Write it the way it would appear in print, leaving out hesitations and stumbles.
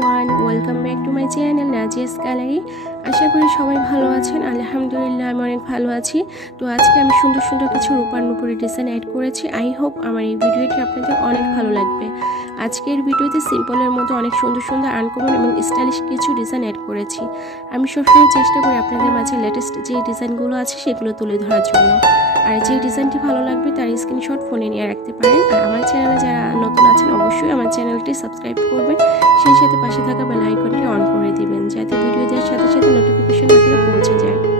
Everyone, welcome back to my channel নাজিয়াস gallery. আশা করি সবাই ভালো আছেন। আলহামদুলিল্লাহ আমি অনেক ভালো আছি। তো আজকে আমি সুন্দর সুন্দর কিছু রূপার নুপুরের ডিজাইন অ্যাড করেছি। আই হোপ আমার এই ভিডিওটি আপনাদের অনেক ভালো লাগবে। আজকের ভিডিওতে সিম্পলের মধ্যে অনেক সুন্দর সুন্দর আনকমন এবং স্টাইলিশ কিছু ডিজাইন অ্যাড করেছি। আমি সবসময় চেষ্টা করি আপনাদের মাঝে লেটেস্ট যে ডিজাইনগুলো আছে সেগুলো তুলে ধরার জন্য। আর যে ডিজাইনটি ভালো লাগবে তার স্ক্রিনশট ফোনে নিয়ে রাখতে পারেন। আর আমার চ্যানেলে যারা নতুন আছেন অবশ্যই আমার চ্যানেলটি সাবস্ক্রাইব করবেন, সেই সাথে পাশে থাকা বেল আইকনটি অন করে দিবেন যাতে ভিডিও দেওয়ার সাথে সাথে নোটিফিকেশন আপনাদের পৌঁছে যায়।